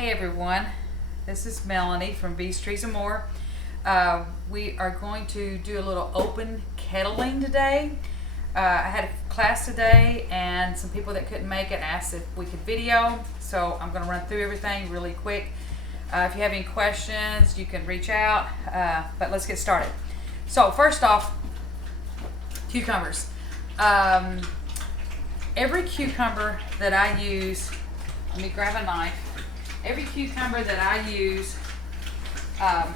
Hey everyone, this is Melanie from Bees, Trees and More. We are going to do a little open kettling today. I had a class today and some people that couldn't make it asked if we could video, so I'm going to run through everything really quick. If you have any questions, you can reach out, but let's get started. So first off, cucumbers. Every cucumber that I use, let me grab a knife. Every cucumber that I use, I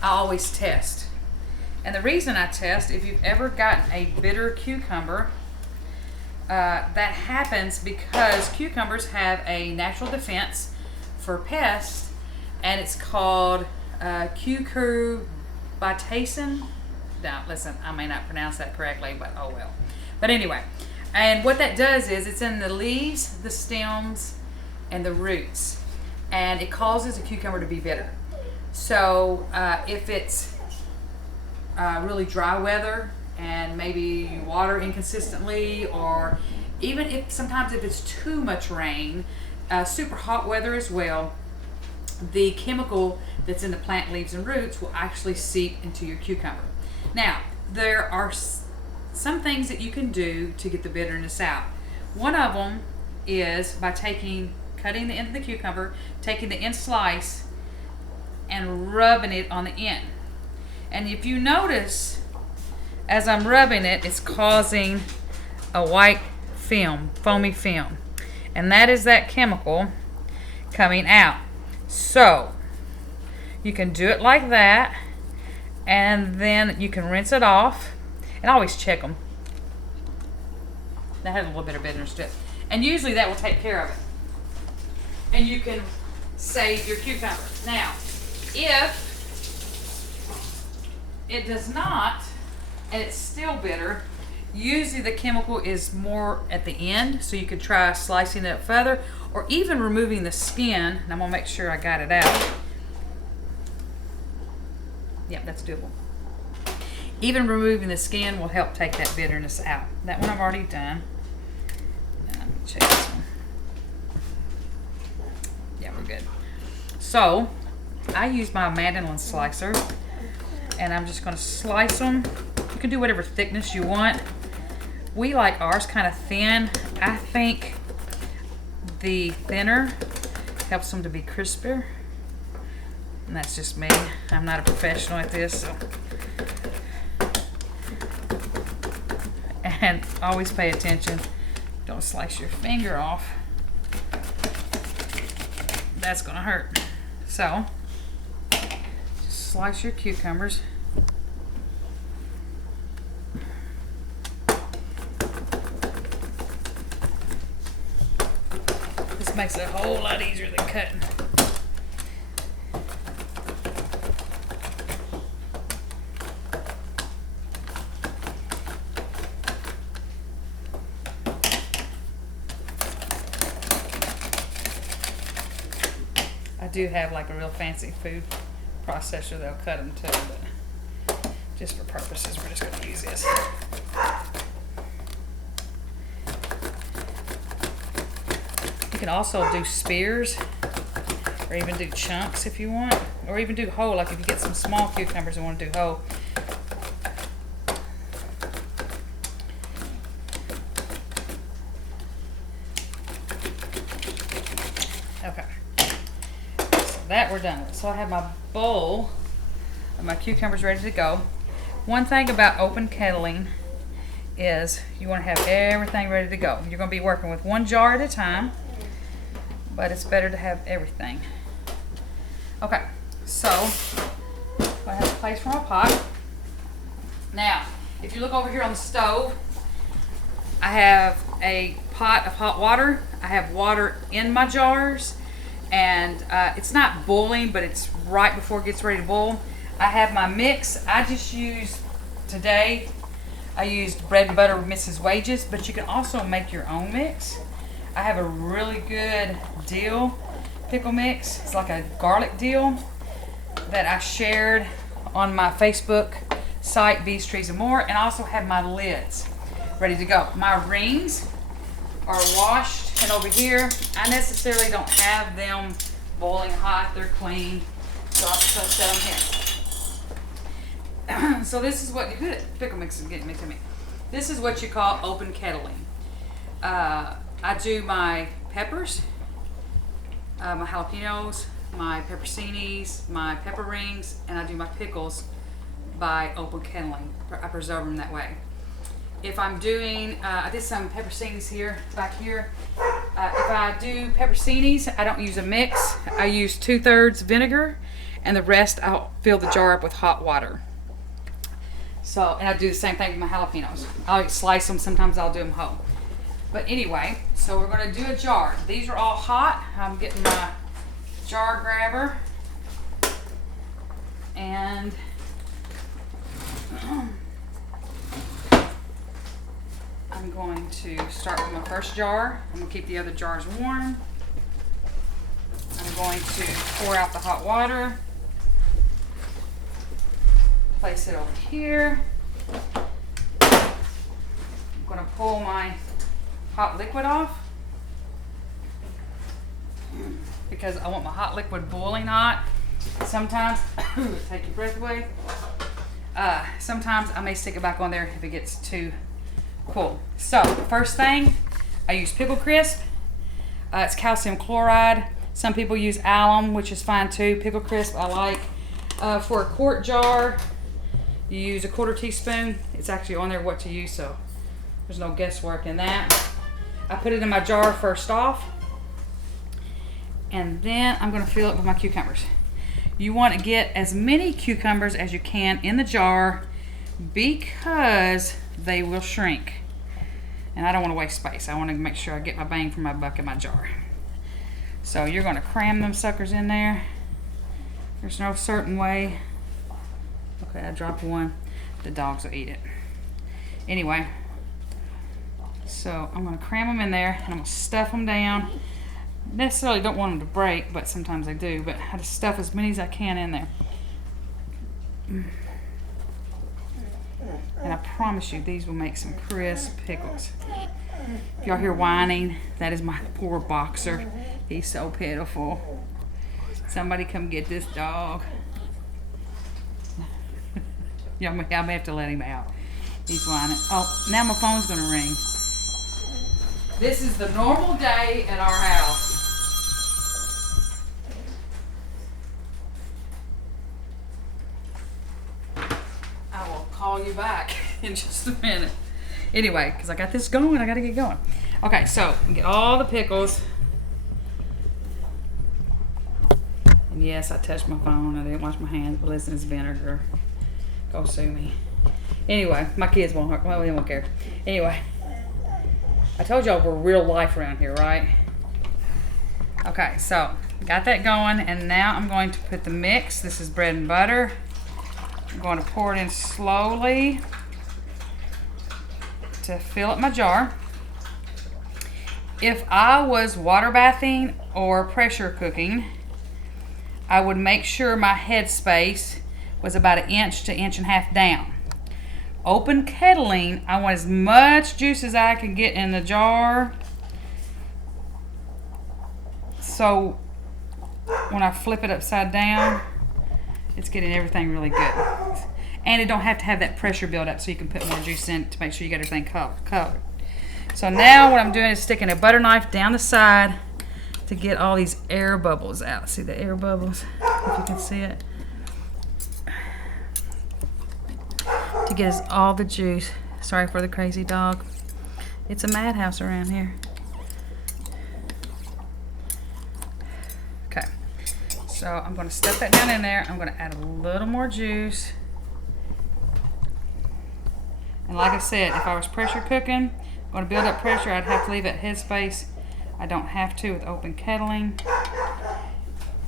always test. And the reason I test, if you've ever gotten a bitter cucumber, that happens because cucumbers have a natural defense for pests, and it's called cucurbitacin. Now, listen, I may not pronounce that correctly, but oh well. But anyway, and what that does is it's in the leaves, the stems, and the roots, and it causes a cucumber to be bitter. So if it's really dry weather and maybe you water inconsistently, or even if sometimes if it's too much rain, super hot weather as well, the chemical that's in the plant leaves and roots will actually seep into your cucumber. Now, there are some things that you can do to get the bitterness out. One of them is by cutting the end of the cucumber, taking the end slice, and rubbing it on the end. And if you notice, as I'm rubbing it, it's causing a white film, foamy film. And that is that chemical coming out. So, you can do it like that, and then you can rinse it off. And always check them. That has a little bit of bitterness to it. And usually that will take care of it. And you can save your cucumber. Now, if it does not, and it's still bitter, usually the chemical is more at the end, so you could try slicing it up further, or even removing the skin. And I'm gonna make sure I got it out. Yep, that's doable. Even removing the skin will help take that bitterness out. That one I've already done. Let me check this one. Yeah, we're good. So, I use my mandolin slicer, and I'm just going to slice them. You can do whatever thickness you want. We like ours kind of thin. I think the thinner helps them to be crisper. And that's just me. I'm not a professional at this, so. And always pay attention. Don't slice your finger off. That's gonna hurt. So, just slice your cucumbers. This makes it a whole lot easier than cutting. I do have like a real fancy food processor that'll cut them too, but just for purposes, we're just going to use this. You can also do spears, or even do chunks if you want, or even do whole, like if you get some small cucumbers and want to do whole. Okay. That we're done with. So I have my bowl of my cucumbers ready to go. One thing about open kettling is you want to have everything ready to go. You're going to be working with one jar at a time, but it's better to have everything. Okay, so I have a place for my pot. Now, if you look over here on the stove, I have a pot of hot water. I have water in my jars. And it's not boiling, but it's right before it gets ready to boil. I have my mix. I just used today, I used bread and butter with Mrs. Wages, but you can also make your own mix. I have a really good dill pickle mix. It's like a garlic dill that I shared on my Facebook site, Bees, Trees and More, and I also have my lids ready to go. My rings are washed And over here, I necessarily don't have them boiling hot. They're clean. So I'll just set them here. So this is what, pickle mix is getting me to me. This is what you call open kettling. I do my peppers, my jalapenos, my pepperoncinis, my pepper rings, and I do my pickles by open kettling. I preserve them that way. If I'm doing, I did some pepperoncinis here, back here. If I do pepperoncinis, I don't use a mix. I use 2/3 vinegar, and the rest I'll fill the jar up with hot water. So, and I do the same thing with my jalapenos. I'll slice them, sometimes I'll do them whole. But anyway, so we're gonna do a jar. These are all hot. I'm getting my jar grabber. And I'm going to start with my first jar. I'm gonna keep the other jars warm. I'm going to pour out the hot water. Place it over here. I'm gonna pull my hot liquid off because I want my hot liquid boiling hot. Sometimes, take your breath away. Sometimes I may stick it back on there if it gets too cool. So, first thing, I use Pickle Crisp. It's calcium chloride. Some people use alum, which is fine too. Pickle Crisp I like. For a quart jar, you use a 1/4 teaspoon. It's actually on there what to use, so there's no guesswork in that. I put it in my jar first off, and then I'm going to fill it with my cucumbers. You want to get as many cucumbers as you can in the jar because they will shrink. And I don't want to waste space. I want to make sure I get my bang for my buck in my jar. So you're going to cram them suckers in there. There's no certain way. Okay, I dropped one. The dogs will eat it. Anyway, so I'm going to cram them in there and I'm going to stuff them down. Necessarily don't want them to break, but sometimes they do. But I just stuff as many as I can in there. And I promise you, these will make some crisp pickles. If y'all hear whining, that is my poor boxer. He's so pitiful. Somebody come get this dog. I may have to let him out. He's whining. Oh, now my phone's going to ring. This is the normal day at our house. I will call you back in just a minute. Anyway, because I got this going, I got to get going. Okay, so get all the pickles. And yes, I touched my phone. I didn't wash my hands, but listen, it's vinegar. Go sue me. Anyway, my kids won't hurt. Well, they won't care. Anyway, I told y'all we're real life around here, right? Okay, so got that going, and now I'm going to put the mix. This is bread and butter. I'm going to pour it in slowly to fill up my jar. If I was water bathing or pressure cooking, I would make sure my head space was about 1 inch to 1.5 inches down. Open kettling, I want as much juice as I can get in the jar. So when I flip it upside down, it's getting everything really good. And it don't have to have that pressure build up, so you can put more juice in to make sure you get everything covered. So now what I'm doing is sticking a butter knife down the side to get all these air bubbles out. See the air bubbles? If you can see it. To get us all the juice. Sorry for the crazy dog. It's a madhouse around here. Okay. So I'm going to stuff that down in there. I'm going to add a little more juice. And like I said, if I was pressure cooking, going to build up pressure, I'd have to leave that headspace. I don't have to with open kettling.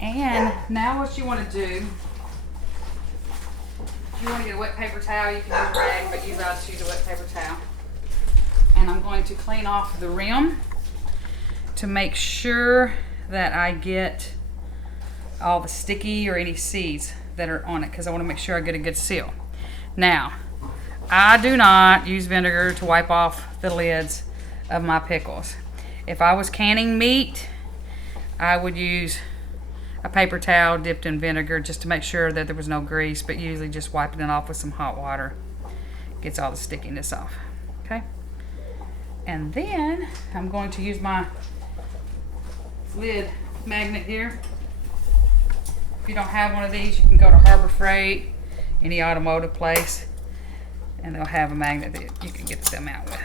And now what you want to do, if you want to get a wet paper towel, you can use a rag, but you'd rather choose a wet paper towel. And I'm going to clean off the rim to make sure that I get all the sticky or any seeds that are on it, because I want to make sure I get a good seal. Now, I do not use vinegar to wipe off the lids of my pickles. If I was canning meat, I would use a paper towel dipped in vinegar just to make sure that there was no grease, but usually just wiping it off with some hot water gets all the stickiness off. Okay? And then I'm going to use my lid magnet here. If you don't have one of these, you can go to Harbor Freight, any automotive place, and they'll have a magnet that you can get them out with.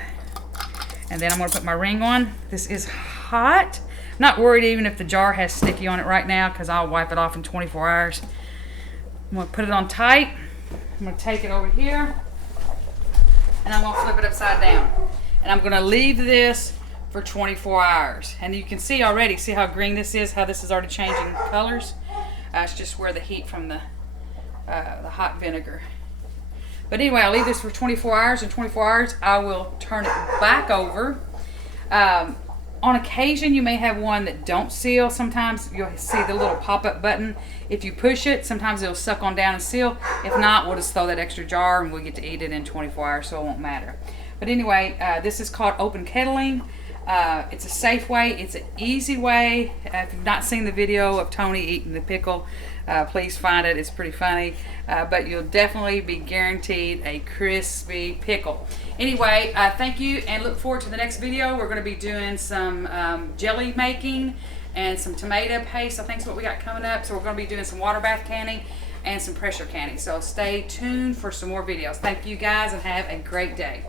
And then I'm going to put my ring on. This is hot. I'm not worried even if the jar has sticky on it right now, because I'll wipe it off in 24 hours. I'm going to put it on tight. I'm going to take it over here, and I'm going to flip it upside down. And I'm going to leave this for 24 hours. And you can see already, see how green this is, how this is already changing colors? It's just where the heat from the hot vinegar. But anyway, I'll leave this for 24 hours. In 24 hours, I will turn it back over. On occasion, you may have one that don't seal. Sometimes you'll see the little pop-up button. If you push it, sometimes it'll suck on down and seal. If not, we'll just throw that extra jar and we'll get to eat it in 24 hours, so it won't matter. But anyway, this is called open kettling. It's a safe way. It's an easy way. If you've not seen the video of Tony eating the pickle, please find it. It's pretty funny. But you'll definitely be guaranteed a crispy pickle. Anyway, thank you, and look forward to the next video. We're going to be doing some jelly making and some tomato paste. I think is what we got coming up. So we're going to be doing some water bath canning and some pressure canning. So stay tuned for some more videos. Thank you guys, and have a great day.